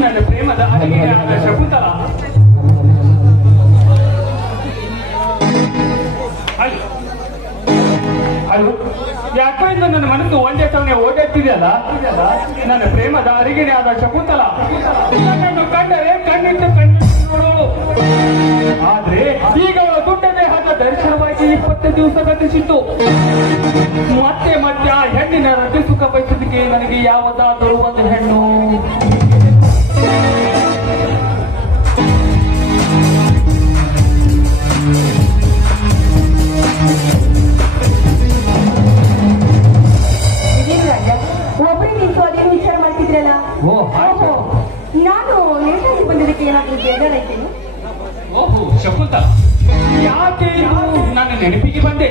ನನ್ನ ಪ್ರೇಮದ ಅಡಿಗೆ ಆದ ಶಕುಂತಲ. ಅಲ್ವ ಯಾಕೋ ಇಂದು ನನ್ನ ಮನಸ್ಸು ಒಂದೇ ಸಮಯ ಓಡಾಡ್ತಿದೆಯಲ್ಲ. ನನ್ನ ಪ್ರೇಮದ ಅರಿಗಿಣೆ ಆದ ಶಕುಂತಲ ನನ್ನನ್ನು ಕಂಡರೆ ಕಣ್ಣಿಟ್ಟು ನೋಡು. ಆದ್ರೆ ಈಗ ದೊಡ್ಡ ದೇಹದ ದರ್ಶನವಾಗಿ 20 ದಿವಸ ಗತಿಸಿತ್ತು. ಮತ್ತೆ ಮತ್ತೆ ಆ ಹೆಣ್ಣಿನ ರತಿ ಸುಖ ಬಯಸೋದಕ್ಕೆ ನನಗೆ ಯಾವುದಾದರೂ ಒಂದು ಹೆಣ್ಣು ಒಬ್ಬರಿಗೆ ನಿಂತು ಅದೇನು ವಿಚಾರ ಮಾಡ್ತಿದ್ರಲ್ಲ. ನಾನು ಲೇಟಾಗಿ ಬಂದಿದ್ದಕ್ಕೆ ಏನಾದರೂ ಬೇಜಾರಾಯ್ತೇನು? ಓಹೋ ಶಕುಂತಲ, ಯಾಕೆ ನನ್ನ ನೆನಪಿಗೆ ಬಂದೆ.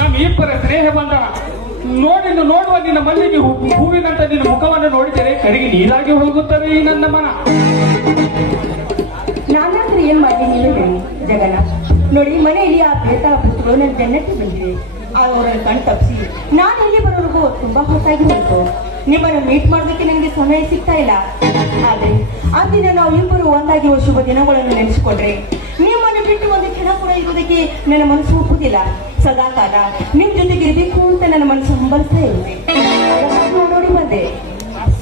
ನಮ್ಮ ಇಬ್ಬರ ಸ್ನೇಹ ಬಂಧನ ನೋಡುವ ನಿನ್ನ ಮಲ್ಲಿಗೆ ಹೂವಿನಂತ ನಿನ್ನ ಮುಖವನ್ನು ನೋಡಿದರೆ ಕಡೆಗೆ ನೀರಾಗಿ ಹೋಗುತ್ತದೆ ಈ ನನ್ನ ಮನ. ನಾನಾದ್ರೂ ಏನ್ ಮಾಡಿ ನೀವೇ ಹೇಳಿ ಜಗನ್ನಾಥ್. ನೋಡಿ, ಮನೆಯಲ್ಲಿ ಆ ಪ್ರೇತ ಪುಸ್ತಕಗಳು ನನ್ನ ಬೆನ್ನಕ್ಕೆ ಬಂದಿವೆ. ಅವರನ್ನು ಕಣ್ ತಪ್ಪಿಸಿ ನಾನು ಇಲ್ಲಿ ಬರೋರಿಗೂ ತುಂಬಾ ಹೊತ್ತಾಗಿ ಹೋಯ್ತು. ನಿಮ್ಮನ್ನು ಮೀಟ್ ಮಾಡೋದಕ್ಕೆ ನನಗೆ ಸಮಯ ಸಿಗ್ತಾ ಇಲ್ಲ. ಆದ್ರೆ ಅಂದಿನ ನಾವು ಇಬ್ಬರು ಒಂದಾಗಿರುವ ಶುಭ ದಿನಗಳನ್ನು ನೆನೆಸಿಕೊಂಡ್ರೆ ನಿಮ್ಮನ್ನು ಬಿಟ್ಟು ಒಂದು ಕ್ಷಣ ಕೂಡ ಇರುವುದಕ್ಕೆ ನನ್ನ ಮನಸ್ಸು ಒಪ್ಪುದಿಲ್ಲ. ಸದಾ ಕಾಲ ನಿಮ್ ಜೊತೆಗೆ ಇರಬೇಕು ಅಂತ ನನ್ನ ಮನಸ್ಸು ಹಂಬಲಿಸ್ತಾ ಇರುತ್ತೆ. ನೋಡಿ ಬಂದೆ.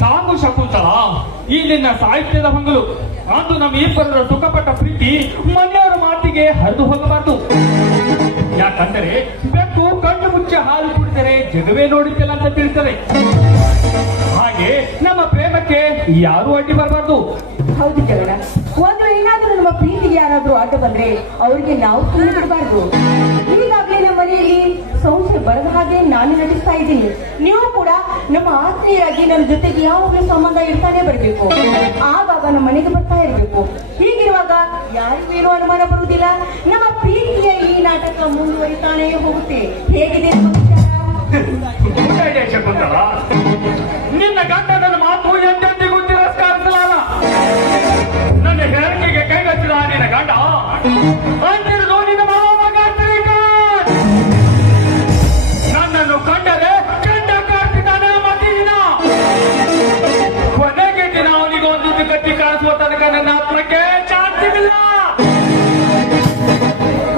ಸಾಕು ಶಕುಂತಲ, ಈ ನಿನ್ನ ಸಾಹಿತ್ಯದ ಹೊಂಗಲು. ಅಂದು ನಮ್ಮ ಇಬ್ಬರರ ಸುಖಪಟ್ಟ ಪ್ರೀತಿ ಮನೆಯವರ ಮಾತಿಗೆ ಹರಿದು ಹೋಗಬಾರದು. ಯಾಕಂದರೆ ಬೆಕ್ಕು ಕಣ್ಣು ಮುಚ್ಚ ಹಾಲು ಕುಡಿದರೆ ಜಗವೇ ನೋಡಿದ್ದಲ್ಲ ಅಂತ ತಿಳಿತಾರೆ. ಹಾಗೆ ನಮ್ಮ ಪ್ರೇಮಕ್ಕೆ ಯಾರು ಅಡ್ಡಿ ಬರಬಾರ್ದು. ಹೌದು ಜಗನ್ನಾಥ್, ಒಂದು ಏನಾದ್ರೂ ನಮ್ಮ ಪ್ರೀತಿಗೆ ಯಾರಾದ್ರೂ ಆಟ ಬಂದ್ರೆ ಅವ್ರಿಗೆ ನಾವು ಸುಮ್ಮನೆ ಬಿಡಬಾರ್ದು. ಈಗಾಗಲೇ ನಮ್ಮ ಮನೆಯಲ್ಲಿ ಸಂಶಯ ಬರದ ಹಾಗೆ ನಾನು ನಟಿಸ್ತಾ ಇದ್ದೀನಿ. ನೀವು ಕೂಡ ನಮ್ಮ ಆತ್ಮೀಯರಾಗಿ ನಮ್ಮ ಜೊತೆಗೆ ಯಾವಾಗಲೂ ಸಂಬಂಧ ಇರ್ತಾನೆ ಬರಬೇಕು. ಆವಾಗ ನಮ್ಮ ಮನೆಗೆ ಬರ್ತಾ ಇರ್ಬೇಕು. ಹೀಗಿರುವಾಗ ಯಾರಿಗೇನೂ ಅನುಮಾನ ಬರುವುದಿಲ್ಲ. ನಮ್ಮ ಪ್ರೀತಿಯ ಈ ನಾಟಕ ಮುಂದುವರಿತಾನೇ ಹೋಗುತ್ತೆ. ಹೇಗಿದೆ ಶಕುಂತಲ, ನಿನ್ನ ಗಂಡನ ಮಾತು ಎಂದೆಂದಿಗೂ ತಿರಸ್ಕರಿಸಲಾರ. ನನ್ನ ಹೇಳಿಕೆಗೆ ಕೈಗಚ್ಚಿದ ನಿನ್ನ ಗಂಡ ಅಂದಿರುವುದು ನಿನ್ನ ನನ್ನನ್ನು ಕಂಡರೆ ಕಂಡ ಕಾಡ್ತಿದ್ದಾನೆ. ಮತ್ತಿನ ಕೊನೆಗೆ ದಿನ ಅವನಿಗೆ ಒಂದು ಗಟ್ಟಿ ಕಾಣಿಸುವ ತನಕ ನನ್ನ ಆತ್ಮಕ್ಕೆ ಶಾಂತಿವಿಲ್ಲ.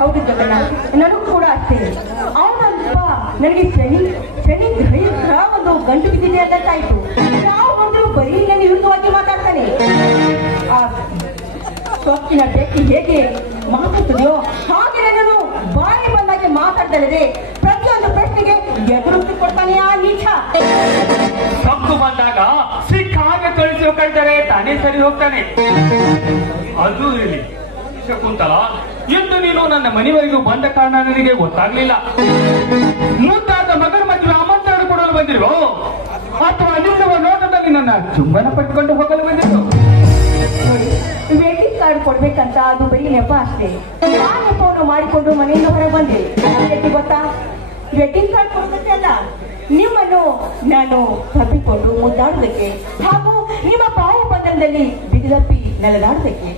ಹೌದು ಜಗನ್ನಾಥ್, ನನಗೂ ಕೂಡ ಅಷ್ಟೇ. ಅವನಂತ ನನಗೆ ಶನಿ ಗ್ರಹ ಒಂದು ಗಂಟು ಬಿದ್ದಿದೆ ಅಂತಾಯ್ತು. ನಾವು ಬಂದ್ರು ಬರೀ ನನ್ನ ವಿರುದ್ಧವಾಗಿ ಮಾತಾಡ್ತಾನೆ. ಆ ಸೊಕ್ಕಿನ ಬೆಕ್ಕಿ ಹೇಗೆ ಮಾತಾಡ್ತದೆಯೋ ಹಾಗೆ ನಾನು ಬಾಯಿ ಬಂದಾಗೆ ಮಾತಾಡ್ದಲ್ಲದೆ ಪ್ರತಿಯೊಂದು ಪ್ರಶ್ನೆಗೆ ಎದುರು ಕೊಡ್ತಾನೆ ಆ ನೀಚ. ಸೊಕ್ಕು ಬಂದಾಗ ಸಿಕ್ಕ ಹಾಗೆ ಕಳಿಸಿ ಕಳ್ತಾರೆ ತಾನೇ ಸರಿ ಹೋಗ್ತಾನೆ. ಅದು ಹೇಳಿ ಶಕುಂತಲ, ಇಂದು ನೀನು ನನ್ನ ಮನೆವರೆಗೂ ಬಂದ ಕಾರಣ ನನಗೆ ಗೊತ್ತಾಗ್ಲಿಲ್ಲ. ಮುದ್ದಾದ ಮಗನ ಮದುವೆ ಆಮಂತ್ರಣ ಕೊಡಲು ಬಂದಿರೋ ಅಥವಾ ನಿಲ್ಲುವ ನೋಟದಲ್ಲಿ ನನ್ನ ಚುಂಬನ ಪಟ್ಕೊಂಡು ಹೋಗಲು ಬಂದಿರೋ? ವೆಡ್ಡಿಂಗ್ ಕಾರ್ಡ್ ಕೊಡ್ಬೇಕಂತ ಅದು ಬರೀ ನೆಪ ಅಷ್ಟೇ. ಆ ನೆಪವನ್ನು ಮಾಡಿಕೊಂಡು ಮನೆಯಿಂದ ಹೊರಗೆ ಬಂದೆ. ಗೊತ್ತಾ, ವೆಡ್ಡಿಂಗ್ ಕಾರ್ಡ್ ಕೊಡೋದಕ್ಕೆ ಅಲ್ಲ, ನಿಮ್ಮನ್ನು ನಾನು ತಪ್ಪಿಕೊಂಡು ಮುದ್ದಾಡೋದಕ್ಕೆ ಹಾಗೂ ನಿಮ್ಮ ಪಾವು ಬಂಧನದಲ್ಲಿ ಬಿಗಿದಪ್ಪಿ ನೆಲೆದಾಡೋದಕ್ಕೆ.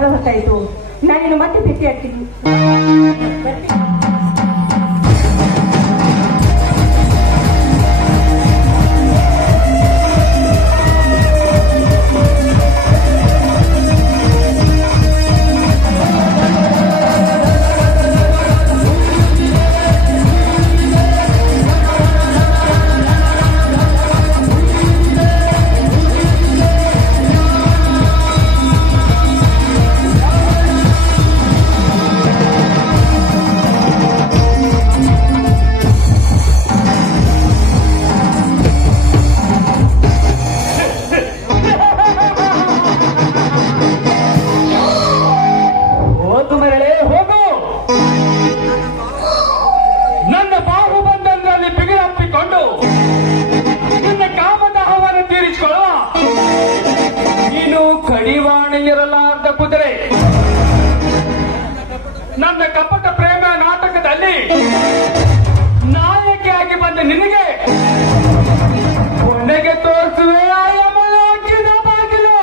ಬಹಳ ಹೊತ್ತಾಯಿತು. ನಾನಿನ್ನು ಮತ್ತೆ ಭೇಟಿ ಆಗ್ತೀನಿ. ಕಡಿವಾಣಿರಲಾರ್ದ ಕುದುರೆ ನನ್ನ ಕಪಟ ಪ್ರೇಮ ನಾಟಕದಲ್ಲಿ ನಾಯಕಿಯಾಗಿ ಬಂದ ನಿನಗೆ ಕೊನೆಗೆ ತೋರಿಸುವೆ ಆಯಮಲಾಕಿದ ಬಾಗಿಲು.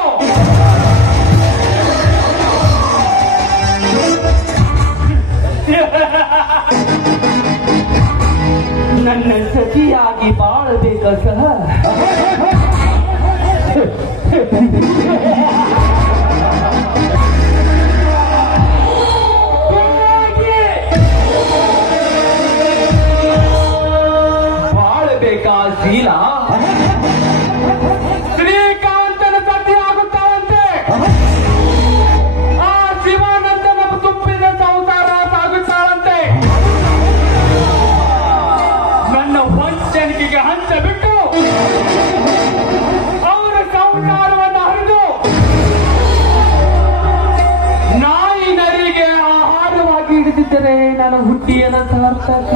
ನನ್ನ ಸತಿಯಾಗಿ ಬಾಳಬೇಕ ಸಹ ಬಾಳಬೇಕಾ ಶೀಲ ಶ್ರೀಕಾಂತನ ಸತಿ ಆಗುತ್ತಾವಂತೆ. ಆ ಶಿವಾನಂದನ ತುಪ್ಪಿನ ಸಂಸಾರ ಸಾಗುತ್ತಾಳಂತೆ. ನನ್ನ ವಂಚನಿಕೆಗೆ ಹಂಚ ಬಿಟ್ಟು ಅವರ ಸಂಸಾರವನ್ನು ಹರಿದು ನಾಯಿ ನರಿಗೆ ಆಹಾರವಾಗಿ ಹಿಡಿದಿದ್ದರೆ ನನ್ನ ಹುಟ್ಟಿಯನ ಸಾರ್ಥಕ.